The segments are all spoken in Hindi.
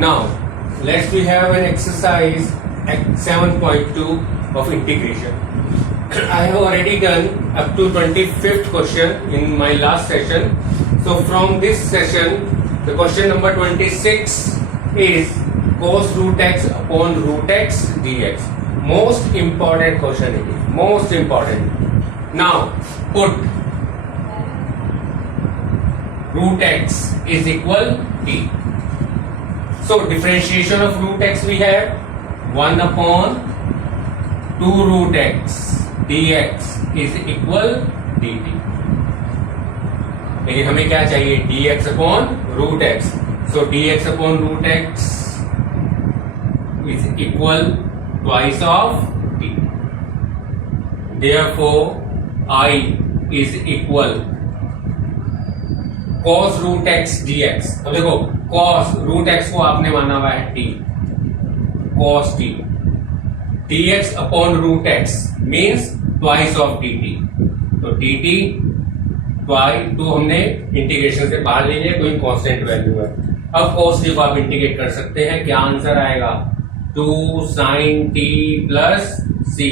Now let's we have an exercise at 7.2 of integration. I have already done up to 25th question in my last session. So from this session, the question number 26 is cos root x upon root x dx. Most important question it is. Most important. Now put root x is equal t. So differentiation of root x we have 1 upon 2 root x dx is equal dt. लेकिन हमें क्या चाहिए? dx upon root x. So dx upon root x is equal twice of t. Therefore I is equal cos root x dx. अब देखो cos रूट एक्स को आपने माना हुआ है t, cos t. dx upon root x means twice of dt. तो dt टू हमने इंटीग्रेशन से बाहर ले लिया, कोई कांस्टेंट वैल्यू है. अब cos t को आप इंटीग्रेट कर सकते हैं. क्या आंसर आएगा? 2 sin t plus c.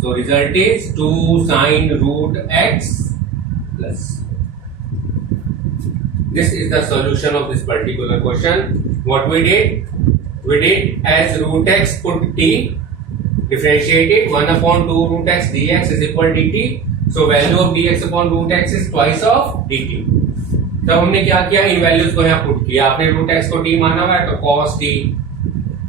So result is 2 sin root x plus. This is the solution of this particular question. What we did as root x put t, differentiated 1 upon 2 root x dx is equal dt. So value of dx upon root x is twice of dt. तब हमने क्या किया? इन वैल्यूज को यहाँ पुट किया. आपने रूट एक्स को t माना हुआ है तो cos t,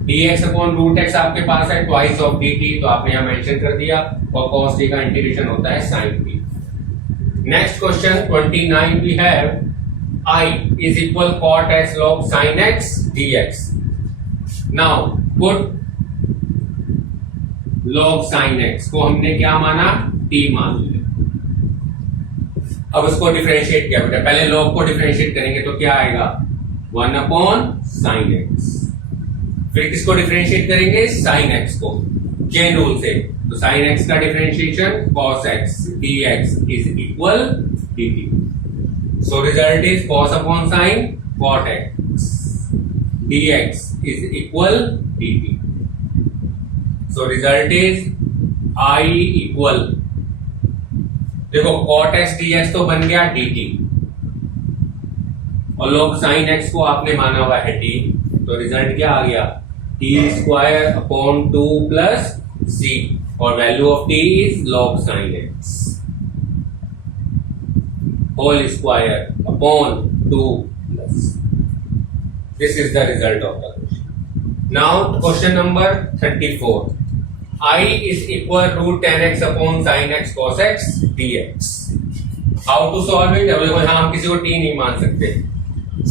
dx upon root x आपके पास है ट्वाइस ऑफ dt, तो आपने यहाँ मेंशन कर दिया. और cos t का इंटीग्रेशन होता है sin t. Next question 29 we have I is equal cot x log sin x dx. Now put log sin x को हमने क्या माना? t मान लिया. अब उसको डिफरेंशिएट किया बेटा. पहले log को डिफरेंशिएट करेंगे तो क्या आएगा? 1 अपॉन sin x. फिर किसको डिफरेंशिएट करेंगे? sin x को चेन रूल से. तो sin x का differentiation cos x dx is equal dt. So result is cos upon sin cot x dx is equal dt. So result is I equal, देखो cot x dx तो बन गया dt और log sin x को आपने माना हुआ है t. तो रिजल्ट क्या आ गया? t square upon 2 plus c और value of t is log sin x whole square upon 2 plus. This is the result of the question. Now question number 34. I is equal root tan x upon sin x cos x dx. How to solve it? अब देखो यहाँ हम किसी को t नहीं मान सकते.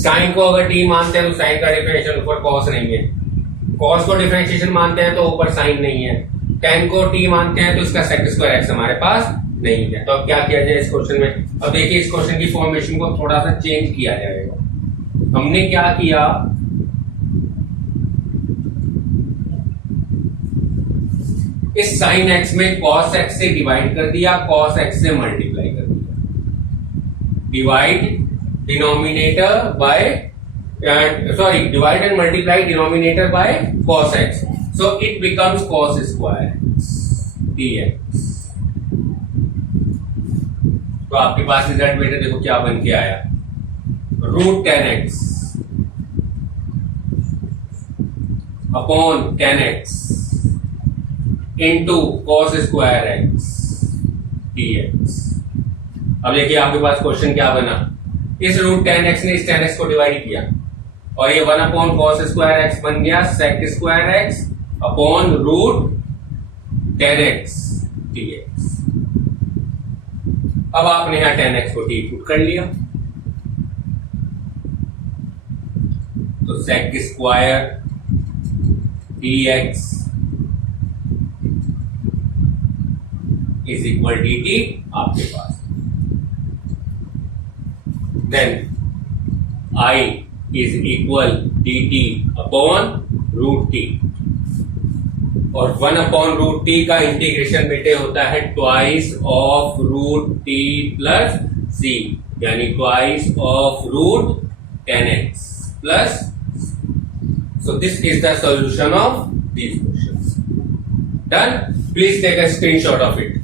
sin को अगर t मानते हैं तो sin का डिफरेंशिएशन ऊपर cos नहीं है. cos को डिफरेंशिएशन मानते हैं तो ऊपर sin नहीं है. tan को t मानते हैं तो इसका sec स्क्वायर x हमारे पास नहीं है. तो अब क्या किया जाए इस क्वेश्चन में? अब देखिए इस क्वेश्चन की फॉर्मेशन को थोड़ा सा चेंज किया जाएगा. हमने क्या किया? इस sin x में cos x से डिवाइड कर दिया, cos x से मल्टीप्लाई कर दिया. Divide denominator by divide and multiply denominator by cos x. So it becomes cos square dx. तो आपके पास रिजल्ट बेटा देखो क्या बन के आया? Root tan x upon tan x into cos square x dx. अब देखिए आपके पास क्वेश्चन क्या बना? इस रूट टेन एक्स ने इस टेन एक्स को डिवाइड किया और ये 1 अपॉन कॉस स्क्वायर एक्स बन गया sec square x upon root tan x dx. अब आपने यहां टेन एक्स को t पुट कर लिया तो sec square dx is equal dt आपके पास. Then I is equal dt upon root t और 1 अपॉन रूट टी का इंटीग्रेशन बेटे होता है twice of root t plus c, यानी twice of root 10x plus So this is the solution of these questions. Done? Please take a screenshot of it.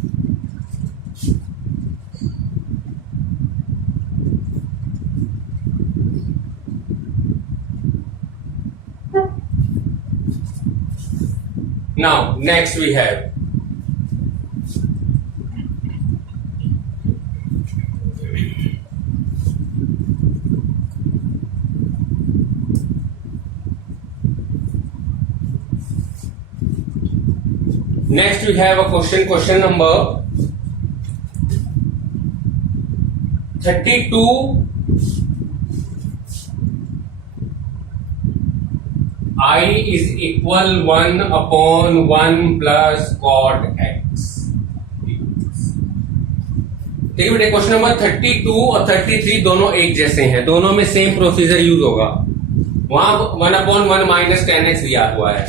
Now next we have a question number 32. I is equal 1 upon 1 plus cot x. देखिए बेटे क्वेश्चन नंबर 32 और 33 दोनों एक जैसे हैं, दोनों में सेम प्रोसीजर यूज होगा। वहां 1 अपॉन 1 माइनस टेन एक्स दिया हुआ है,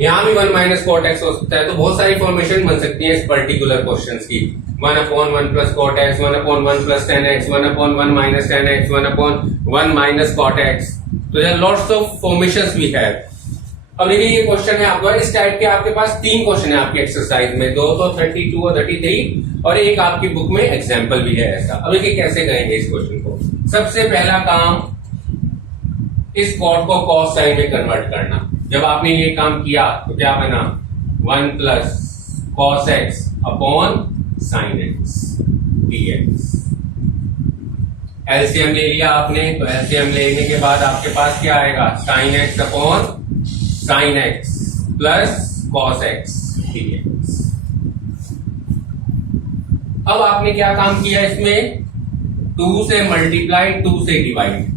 यहां भी 1 माइनस कॉट एक्स हो सकता है। तो बहुत सारी फॉर्मेशन बन सकती है इस पर्टिकुलर क्वेश्चन की। 1 upon 1 plus cot x, 1 upon 1 plus tan x, 1 upon 1 minus tan x, 1 upon 1 minus cot x. तो there lots of formations we have. अब देखिए ये क्वेश्चन है आपका, इस टाइप के आपके पास 3 क्वेश्चन है आपकी एक्सरसाइज में, 2 तो 32 और 33 और एक आपकी बुक में एग्जांपल भी है ऐसा। अब देखिए कैसे करेंगे इस क्वेश्चन को। सबसे पहला काम इस कॉट को कॉस साइन में कन्वर्ट करना। जब आपने ये काम किया तो क्या बना, 1 plus cos x upon sine x dx। LCM ले लिया आपने, तो एलसीएम लेने के बाद आपके पास क्या आएगा, sign x upon sine x plus cos x dx। अब आपने क्या काम किया इसमें, 2 से मल्टीप्लाई 2 से डिवाइड।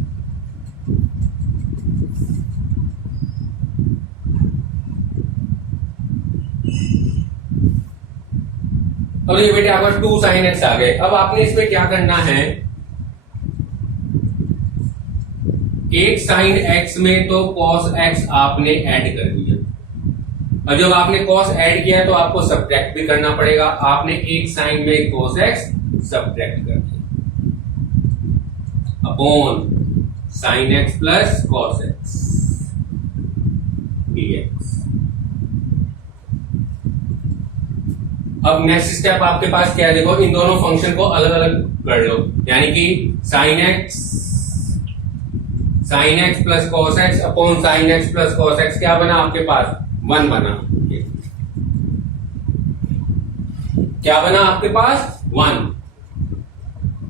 अब ये बेटे आपका 2 साइन एक्स आ गए। अब आपने इसमें क्या करना है, एक साइन एक्स में तो कॉस एक्स आपने ऐड कर दिया, और जब आपने कॉस ऐड किया तो आपको सब्ट्रैक्ट भी करना पड़ेगा। आपने एक साइन में कॉस एक्स सब्ट्रैक्ट कर दिया upon sine x plus cos x dx। अब नेक्स्ट स्टेप आपके पास क्या है, देखो इन दोनों फंक्शन को अलग अलग कर लो, यानी कि sign x plus cos x upon sine x plus cos x क्या बना आपके पास, 1 बना। क्या बना आपके पास, 1।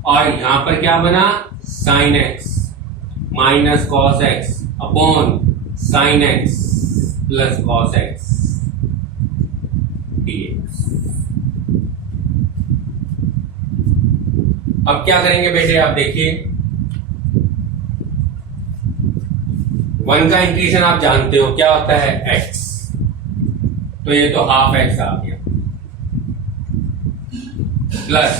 और यहां पर क्या बना, sign x minus cos x upon sine x plus cos x dx। अब क्या करेंगे बेटे, आप देखिए 1 का इंटीग्रेशन आप जानते हो क्या होता है, x। तो ये तो हाफ x आ गया, प्लस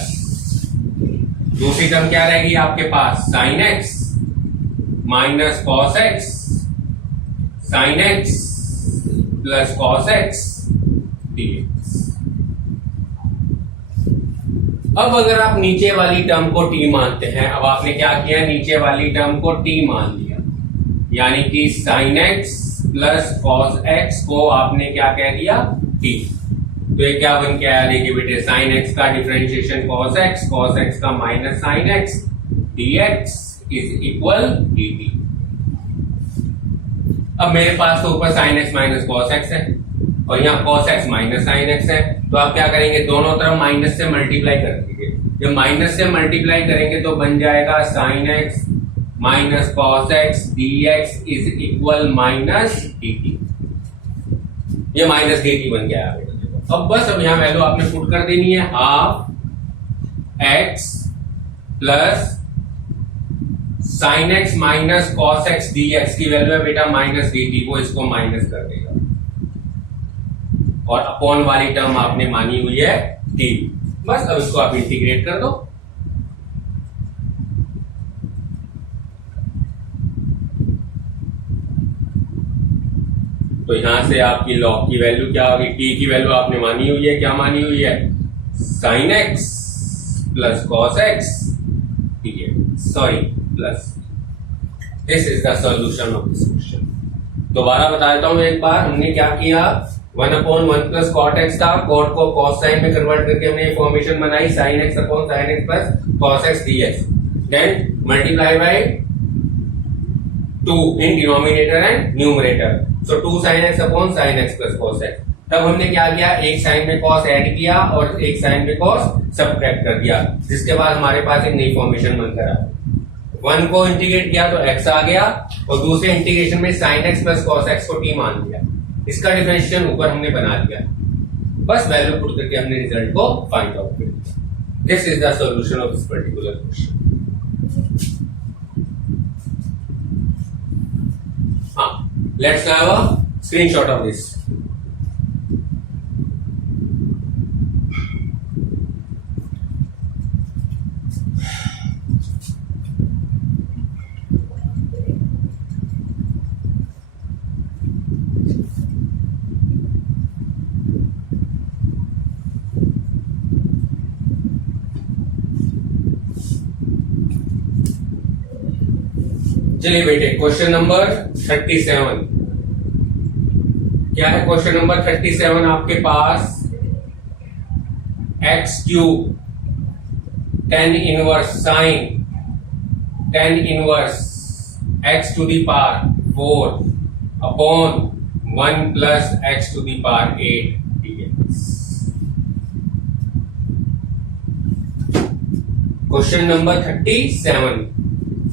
दूसरी टर्म क्या रहेगी आपके पास, sine x minus cos x sine x plus cos x dx। अब अगर आप नीचे वाली टर्म को t मानते हैं, अब आपने क्या किया, नीचे वाली टर्म को t मान लिया, यानी कि sign x plus cos x को आपने क्या कह दिया, t। तो ये क्या बन के आया, देखिए बेटे साइन एक्स का डिफरेंशिएशन कॉस एक्स का minus sine x dx is equal dt। अब मेरे पास तो ऊपर sign x minus cos x है और यहाँ cos x minus sine x है, तो आप क्या करेंगे, दोनों तरफ माइनस से मल्टीप्लाई कर देंगे। जब माइनस से मल्टीप्लाई करेंगे तो बन जाएगा sign x minus cos x dx is equal minus dt। ये माइनस dt बन गया। अब बस अब यहां वैल्यू आपने पुट कर देनी है, half x plus sign x minus cos x dx की वैल्यू है बेटा माइनस dt, को इसको माइनस कर देगा और अपॉन वाली टर्म आपने मानी हुई है t। बस अब इसको आप इंटीग्रेट कर दो। तो यहां से आपकी लॉग की वैल्यू क्या होगी, t की वैल्यू आपने मानी हुई है, क्या मानी हुई है, sign x plus cos x dx, sorry plus. This is the solution of this question. दोबारा बता देता हूं एक बार, हमने क्या किया, 1/1 प्लस कॉट एक्स था, कॉट को कॉस साइन में कन्वर्ट करके हमने फॉर्मेशन बनाई sine x upon sine x plus cos x DX, then multiply by 2 in denominator and numerator, so 2 sin x upon sine x plus cos x. तब हमने क्या किया, एक साइन में कॉस ऐड किया और एक साइन में कॉस सब्ट्रैक्ट कर दिया, जिसके बाद हमारे पास एक नई फॉर्मेशन बनकर आया। 1 को इंटीग्रेट किया तो x आ गया और दूसरे इंटीग्रेशन में sin x plus cos x को t मान दिया, इसका डिफरेंशिएशन ऊपर हमने बना दिया, बस वैल्यू पुट करके हमने रिजल्ट को फाइंड आउट कर दिया। This is the solution of this particular question. हाँ, let's have a screenshot of this. चलिए बेटे, क्वेश्चन नंबर 37 क्या है? क्वेश्चन नंबर 37 आपके पास x cube tan inverse sine tan inverse x to the power 4 upon 1 plus x to the power 8 dx। Question number 37,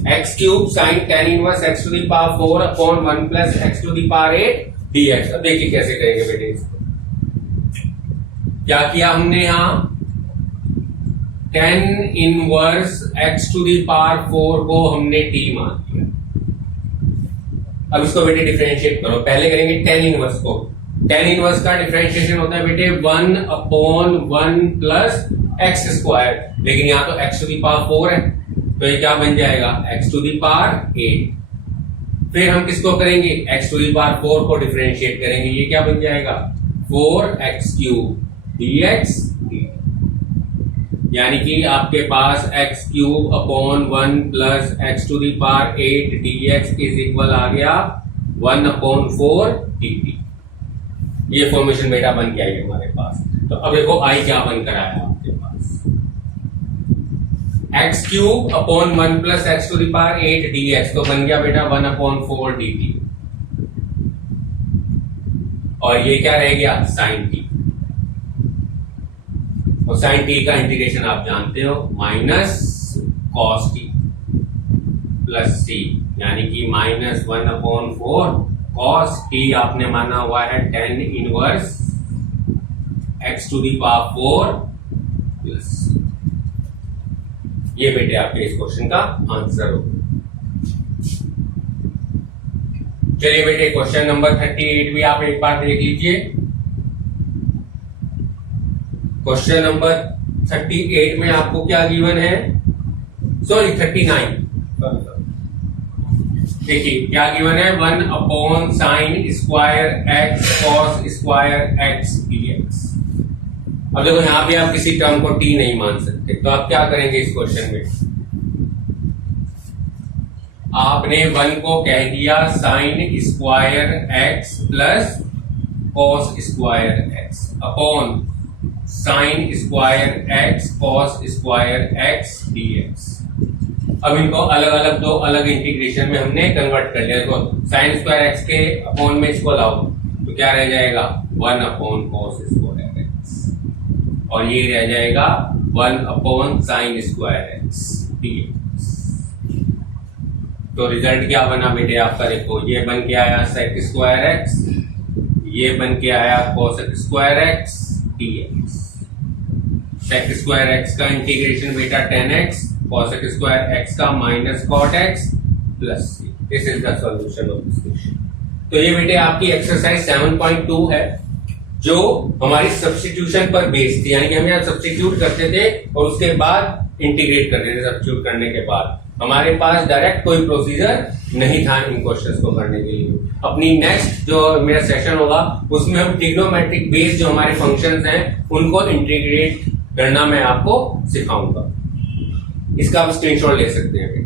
x cube sine tan inverse x to the power 4 upon 1 plus x to the power 8 dx। अब देखिए कैसे करेंगे बेटे इसको। क्या किया हमने यहां, tan inverse x to the power 4 को हमने t मान दिया। अब इसको बेटे डिफरेंशिएट करो, पहले करेंगे टेन इनवर्स को। टेन इनवर्स का डिफरेंशिएशन होता है बेटे 1 अपॉन 1 प्लस एक्स स्क्वायर, लेकिन यहां तो एक्स टू दी पावर 4 है तो ये क्या बन जाएगा, x टू दी पावर 8। फिर हम किसको करेंगे, x टू दी पावर 4 को डिफरेंशिएट करेंगे, ये क्या बन जाएगा 4x क्यूब dx dt। यानी कि आपके पास x cube upon 1 plus x to the power 8 dx is equal आ गया 1 अपॉन 4 dt। ये फॉर्मेशन बेटा बन के आई हमारे पास। तो अब देखो i क्या बनकर आया आपके पास, x cube upon 1 plus x to the power 8 dx, तो बन गया बेटा 1 अपॉन 4 dt, और ये क्या रह गया साइन t, और साइन t का इंटीग्रेशन आप जानते हो minus cos t plus c, यानी कि माइनस 1 अपॉन 4 कॉस t आपने माना हुआ है tan inverse x to the power 4 plus c। ये बेटे आपके इस क्वेश्चन का आंसर होगा। चलिए बेटे, क्वेश्चन नंबर 38 भी आप एक बार देख लीजिए। क्वेश्चन नंबर 38 में आपको क्या गिवन है, सॉरी 39, देखिए क्या गिवन है, 1 upon sine square x cos square x dx। अब देखो यहां भी आप किसी टर्म को t नहीं मान सकते, तो आप क्या करेंगे इस क्वेश्चन में, आपने 1 को कह दिया sine square x plus cos square x upon sine square x cos square x dx। अब इनको अलग अलग दो अलग इंटीग्रेशन में हमने कन्वर्ट कर लिया। देखो साइन स्क्वायर एक्स के अपॉन में इसको लाओ तो क्या रह जाएगा 1 अपॉन कॉस स्क्वायर एक्स, और ये रह जाएगा 1 upon sine square x dx। तो रिजल्ट क्या बना बेटे आपका, देखो ये बन के आया सेक स्क्वायर एक्स, ये बन के आया cosec square x dx। Sec square x का इंटीग्रेशन बेटा 10x, कोसेक स्क्वायर एक्स का minus cot x plus c। This is the solution of this question. तो ये बेटे आपकी एक्सरसाइज 7.2 है, जो हमारी सब्स्टिट्यूशन पर बेस्ड थी, यानी कि हम यहाँ सब्स्टिट्यूट करते थे और उसके बाद इंटीग्रेट करते थे। सब्स्टिट्यूट करने के बाद हमारे पास डायरेक्ट कोई प्रोसीजर नहीं था इन क्वेश्चंस को करने के लिए। अपनी नेक्स्ट जो मेरा सेशन होगा उसमें हम ट्रिग्नोमेट्रिक बेस्ड जो हमारे फंक्शंस हैं उनको इंटीग्रेट करना मैं आपको सिखाऊंगा। इसका आप स्क्रीनशॉट ले सकते हैं।